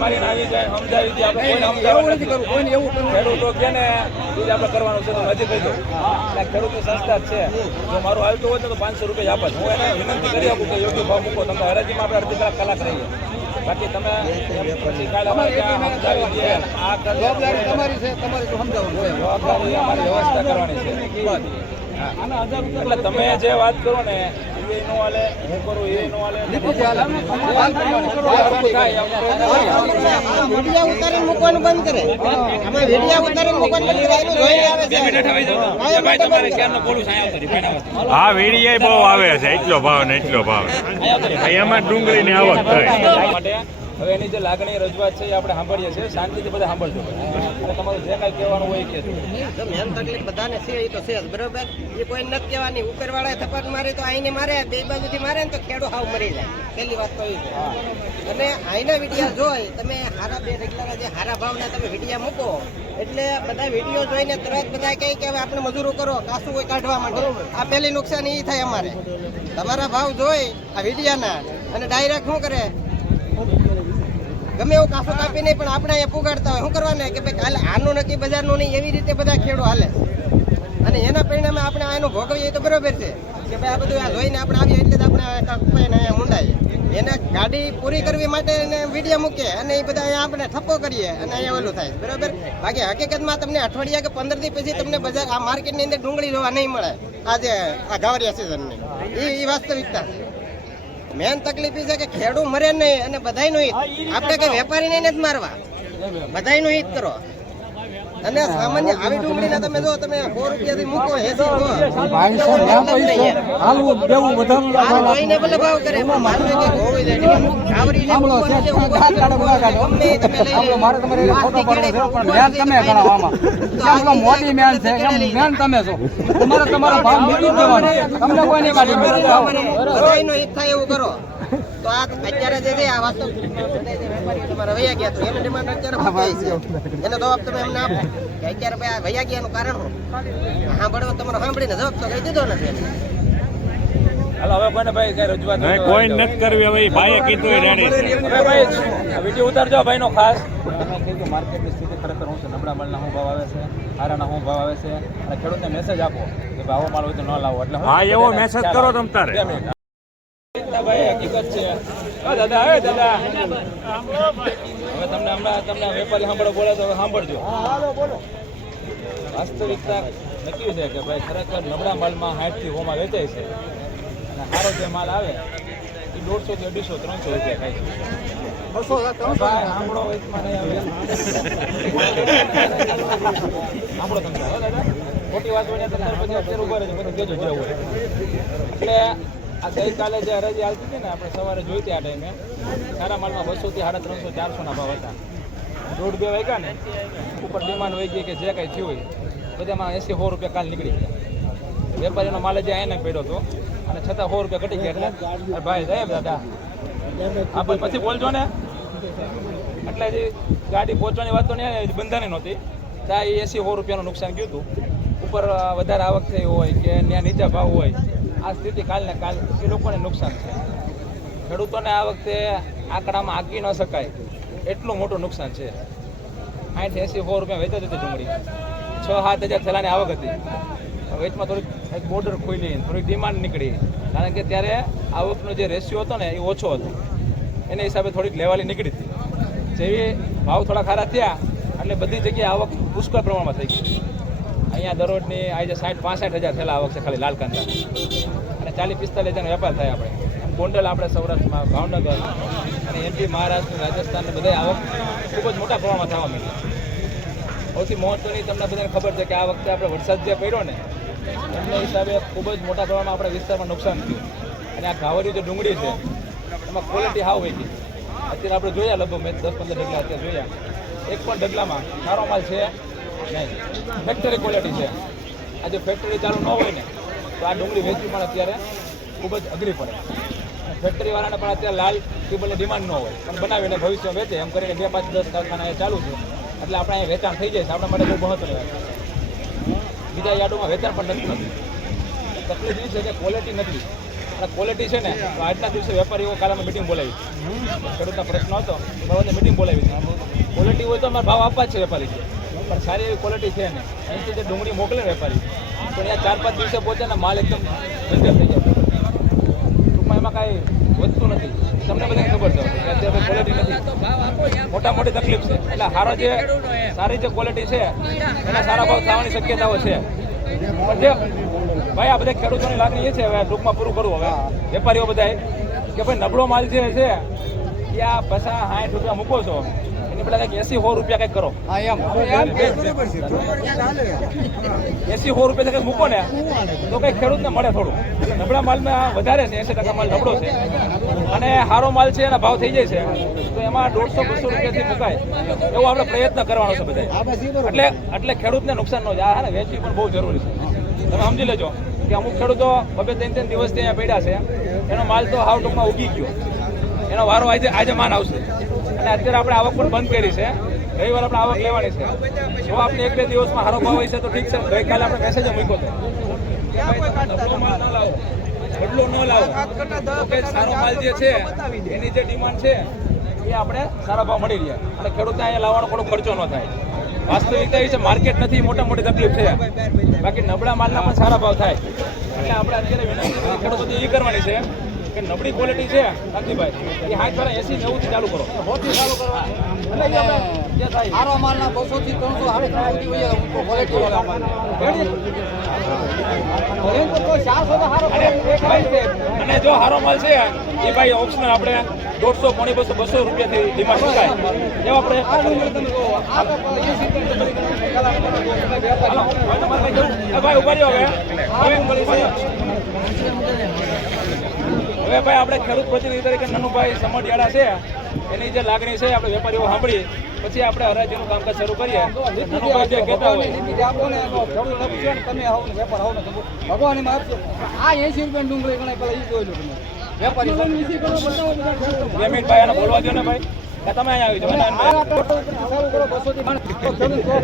મારીને આવી જાય સમજાવી દે આપણે કોઈને સમજાવવા નથી કરવું કોઈને એવું ખેડૂતો કે ને એ જ આપણે કરવાનું છે તો નજીક કહી દઉં એટલે ખેડૂતની સંસ્થા જ છે જો મારું આવતું હોય તો 500 રૂપિયા આપત હું એને વિનંતી કરી આપું કે યોગ્ય ભાવ મૂકો તમે હરાજીમાં આપણે અડધી કલાક રહીએ બાકી તમે પછી કાલે અમારે ત્યાં સમજાવી દે આ જવાબદારી તમારી છે તમારે સમજાવવાનું હોય જવાબદારી અમારી વ્યવસ્થા કરવાની છે એટલે તમે જે વાત કરો ને એ નો હાલે હું કરું એ નો હાલે વિડિયા ઉતારીને મૂકવાનું બંધ કરે આમાં વિડિયા ઉતારીને મૂકવાનું બંધ કરે એનું જોઈને આવે છે ભાઈ તમારે ક્યારનો બોલું સાયા કરી ભાઈ હા વેડિયા બહુ આવે છે એટલો ભાવ ને એટલો ભાવ એમાં ડુંગળીની આવક થાય માટે હવે એની જે લાગણી રજૂઆત છે એ આપણે સાંભળીએ છીએ શાંતિથી બધા સાંભળજો અને તમારું જે કાંઈ કહેવાનું હોય કે મેન તકલીફ બધાને છે એ તો છે જ બરોબર એ કોઈ નથી કહેવાની ઉપરવાળાએ થપાટ મારે તો આઈને મારે બે બાજુથી મારે ને તો ખેડૂ હાવ મરી જાય પહેલી વાત તો એ છે અને આઈના વિડીયા જોઈ તમે હારા બે રેગ્યુલર જે હારા ભાવના તમે વિડીયા મૂકો એટલે બધા વિડીયો જોઈને તરત બધા કહે કે હવે આપણે મજૂરો કરો કાસું કોઈ કાઢવા માટે આ પહેલી નુકસાની એ થાય અમારે તમારા ભાવ જોઈ આ વિડીયાના અને ડાયરેક્ટ શું કરે ગમે એવું કાસો કાપી નહીં પણ આપણે અહીંયા પુગાડતા હોય શું કરવાને કે ભાઈ કાલે આનું નક્કી બજારનું નહીં એવી રીતે બધા ખેડૂ હાલે અને એના પરિણામે આપણે આનું ભોગવીએ તો બરોબર છે કે ભાઈ આ બધું આ જોઈને આપણે આવીએ એટલે જ આપણે અહીંયા મુંડાઈએ એને ગાડી પૂરી કરવી માટે એને વિડીયો મૂકીએ અને એ બધા અહીંયા આપણે ઠપ્પો કરીએ અને અહીંયા ઓલું થાય બરોબર બાકી હકીકતમાં તમને અઠવાડિયા કે 15 દી પછી તમને બજાર આ માર્કેટની અંદર ડુંગળી જોવા નહીં મળે આજે આ ગાવરિયા સિઝનની એ વાસ્તવિકતા છે મેન તકલીફ એ છે કે ખેડૂત મરે નહીં અને બધાયનું હિત આપણે કઈ વેપારીને નથી મારવા બધાયનું હિત કરો અને સામાન્ય આવી ડુંગળીના તમે જો તમે 100 રૂપિયાથી મૂકો 80 ભલે ભાવ કરે માનવે કે હોવી જાય આવરી લે મોટી મેન છે મેન તમે છો તમારે તમારો ભાવ મૂકી દેવાનો તમને કોઈ નહીં કાઢી બધાયનું હિત થાય એવું કરો તો આ અત્યારે જે છે આ વાસ્તવ વેપારીઓ તમારા વૈયા ગયા તો એની ડિમાન્ડ અત્યારે એનો જવાબ તમે એમને આપો કે અત્યારે ભાઈ આ વૈયા ગયાનું કારણ શું સાંભળવો તમારો સાંભળીને જવાબ તો કઈ દીધો નથી હાલો હવે કોઈને ભાઈ કઈ રજૂઆત કોઈ નથી કરવી હવે ભાઈએ કીધું રેડી ભાઈ વિડીયો ઉતારજો ભાઈનો ખાસ અમે કીધું માર્કેટની સ્થિતિ ખરેખર શું છે નબળા માલના શું ભાવ આવે છે હારાના શું ભાવ આવે છે અને ખેડૂતને મેસેજ આપો કે ભાઈ આવો માલ હોય તો ન લાવો એટલે હા એવો મેસેજ કરો તમ તારે ભાઈ હકીકત છે દાદા હવે દાદા હવે તમને હમણાં તમને વેપારી સાંભળો બોલે તો હવે સાંભળજો વાસ્તવિકતા નક્કી છે કે ભાઈ ખરેખર નબળા માલમાં 60 થી 100 માં વેચાય છે અને સારો જે માલ આવે એ 150 થી 250 300 રૂપિયા થાય છે સાંભળો વચમાં નહીં આવે સાંભળો તમને દાદા ખોટી વાત હોય પછી અત્યારે ઉભા રહેજો બધું કેજો જેવું હોય એટલે આ ગઈકાલે જે હરાજી આવતી હતી ને આપણે સવારે જોઈતી આ ટાઈમે સારા માલમાં 200 થી 350 400 ભાવ હતા 1.5-2 વાગ્યા ને ઉપર ડિમાન્ડ વહી ગઈ કે જે કાંઈ થયું હોય બધામાં 80-100 રૂપિયા કાલ નીકળી ગયા વેપારીનો માલ જે આઈને પડ્યો હતો અને છતાં 100 રૂપિયા ઘટી ગયા એટલે ભાઈ સાહેબ દાદા આપણે પછી બોલજો ને એટલે જે ગાડી પહોંચવાની વાત તો નહીં બંધાણી નહોતી ત્યાં એ 80-100 રૂપિયાનું નુકસાન ગયું હતું ઉપર વધારે આવક થઈ હોય કે ત્યાં નીચા ભાવ હોય આ સ્થિતિ કાલને કાલ એ લોકોને નુકસાન છે ખેડૂતોને આ વખતે આંકડામાં આંકી ન શકાય એટલું મોટું નુકસાન છે 60-80-100 રૂપિયા વેચાતી હતી ડુંગળી 6-7 હજાર થેલાની આવક હતી વેચમાં થોડીક એક બોર્ડર ખુલી થોડીક ડિમાન્ડ નીકળી કારણ કે ત્યારે આવકનો જે રેશિયો હતો ને એ ઓછો હતો એના હિસાબે થોડીક લેવાલી નીકળી હતી જેવી ભાવ થોડા ખારા થયા એટલે બધી જગ્યાએ આવક પુષ્કળ પ્રમાણમાં થઈ ગઈ અહીંયા દરરોજની આજે 60-65 હજાર થેલા આવક છે ખાલી લાલ કાંદા અને 40-45 હજારનો વેપાર થાય આપણે ગોંડલ આપણે સૌરાષ્ટ્રમાં ભાવનગર અને એમપી મહારાષ્ટ્ર રાજસ્થાન બધા આવક ખૂબ જ મોટા પ્રમાણમાં થવા માંડી સૌથી મહત્વની તમને બધાને ખબર છે કે આ વખતે આપણે વરસાદ જે પડ્યો ને એમના હિસાબે ખૂબ જ મોટા પ્રમાણમાં આપણા વિસ્તારમાં નુકસાન થયું અને આ ઘાવરી જે ડુંગળી છે એમાં ક્વોલિટી હાવ હોય ગઈ અત્યારે આપણે જોયા લગભગ મેં 10-15 ડગલા અત્યારે જોયા એક પણ ડગલામાં સારો માલ છે નહીં ફેક્ટરી ક્વોલિટી છે આજે ફેક્ટરી ચાલુ ન હોય ને તો આ ડુંગળી વેચવી પણ અત્યારે ખૂબ જ અઘરી પડે ફેક્ટરીવાળાને પણ અત્યારે લાલ ટીબલની ડિમાન્ડ ન હોય પણ બનાવીને ભવિષ્યમાં વેચે એમ કરીને 2-5-10 કારખાના એ ચાલુ છે એટલે આપણે અહીંયા વેચાણ થઈ જાય છે આપણા માટે બહુ મહત્વની વાત બીજા યાર્ડોમાં વેચાણ પણ નથી તકલીફ એ છે કે ક્વોલિટી નથી અને ક્વોલિટી છે ને તો આજના દિવસે વેપારીઓ કાલે અમે મિટિંગ બોલાવી ખેડૂતના પ્રશ્ન હતો બાબતે મિટિંગ બોલાવી ક્વોલિટી હોય તો અમારે ભાવ આપવા જ છે વેપારી પણ સારી એવી ક્વોલિટી છે ને અહીંથી જે ડુંગળી મોકલે ને વેપારી તો અહીંયા 4-5 દિવસે પહોંચે ને માલ એકદમ જંગલ થઈ જાય ટૂંકમાં એમાં કાંઈ વધતું નથી તમને બધાને ખબર છે કે અત્યારે ક્વોલિટી નથી મોટા મોટી તકલીફ છે એટલે સારી જે ક્વોલિટી છે એના સારા ભાવ થવાની શક્યતાઓ છે પણ જે ભાઈ આ બધા ખેડૂતોની લાગણી એ છે હવે ટૂંકમાં પૂરું કરવું હવે વેપારીઓ બધાએ કે ભાઈ નબળો માલ જે છે એ આ 50-60 રૂપિયા મૂકો છો એની પેલા કંઈક 80-100 રૂપિયા કંઈક કરો હા એમ 80-100 રૂપિયા કંઈક મૂકો ને તો કંઈક ખેડૂતને મળે થોડું એટલે નબળા માલમાં વધારે છે 80% માલ નબળો છે અને સારો માલ છે એના ભાવ થઈ જાય છે તો એમાં 150-200 રૂપિયાથી મુકાય એવો આપણે પ્રયત્ન કરવાનો છે બધા એટલે ખેડૂતને નુકસાન ન જાય ને વેચવી પણ બહુ જરૂરી છે તમે સમજી લેજો કે અમુક ખેડૂતો 2-3 દિવસથી અહીંયા પડ્યા છે એનો માલ તો હાવ ટૂંકમાં ઉગી ગયો એનો વારો આજે માન આવશે અને અત્યારે આપણે આવક પણ બંધ કરી છે રવિવાર આપણે આવક લેવાની છે જો આપણે 1-2 દિવસમાં સારો ભાવ હશે તો ઠીક છે ગઈકાલે આપણે મેસેજ મૂક્યો હતો કે ભાઈ નબળો માલ ના લાવો બદલો ન લાવો કે સારો માલ જે છે એની જે ડિમાન્ડ છે એ આપણે સારા ભાવ મળી રહ્યા અને ખેડૂતને અહીંયા લાવવાનો কোনো ખર્ચો ન થાય વાસ્તવિકતા એ છે માર્કેટ નથી મોટા મોટી તકલીફ છે બાકી નબળા માલના પણ સારા ભાવ થાય એટલે આપણે અત્યારે વિનંતી ખેડૂતો એ કરવાની છે કે નબળી ક્વોલિટી છે કાંતિભાઈ એ 80-90 થી ચાલુ કરો 100 થી ચાલુ કરો એટલે કે આપણે જે થાય સારો માલના 200 થી 300 ક્વોલિટી વાળા માલ અને જો સારો માલ છે એ ભાઈ ઓપ્શનલ આપણે 150-200 રૂપિયાથી ડિમાન્ડ મુકાય એવા ભાઈ ઉભા રહ્યો હવે ભાઈ આપણે ખેડૂત પ્રતિનિધિ તરીકે નનુભાઈ સમઢિયાળા છે એની જે લાગણી છે આપણે વેપારીઓ સાંભળી પછી આપણે હરાજીનું કામકાજ શરૂ કરીએ નનુભાઈ જે કહેતા હોય ભગવાન એમાં આપશે આ 80 રૂપિયા ડુંગળી ગણાય પેલા એ જોઈ લો તમે વેપારી 2 મિનિટ ભાઈ એને બોલવા દો ને ભાઈ તમે અહીંયા આવી જાઓ ચાલુ કરો 200 થી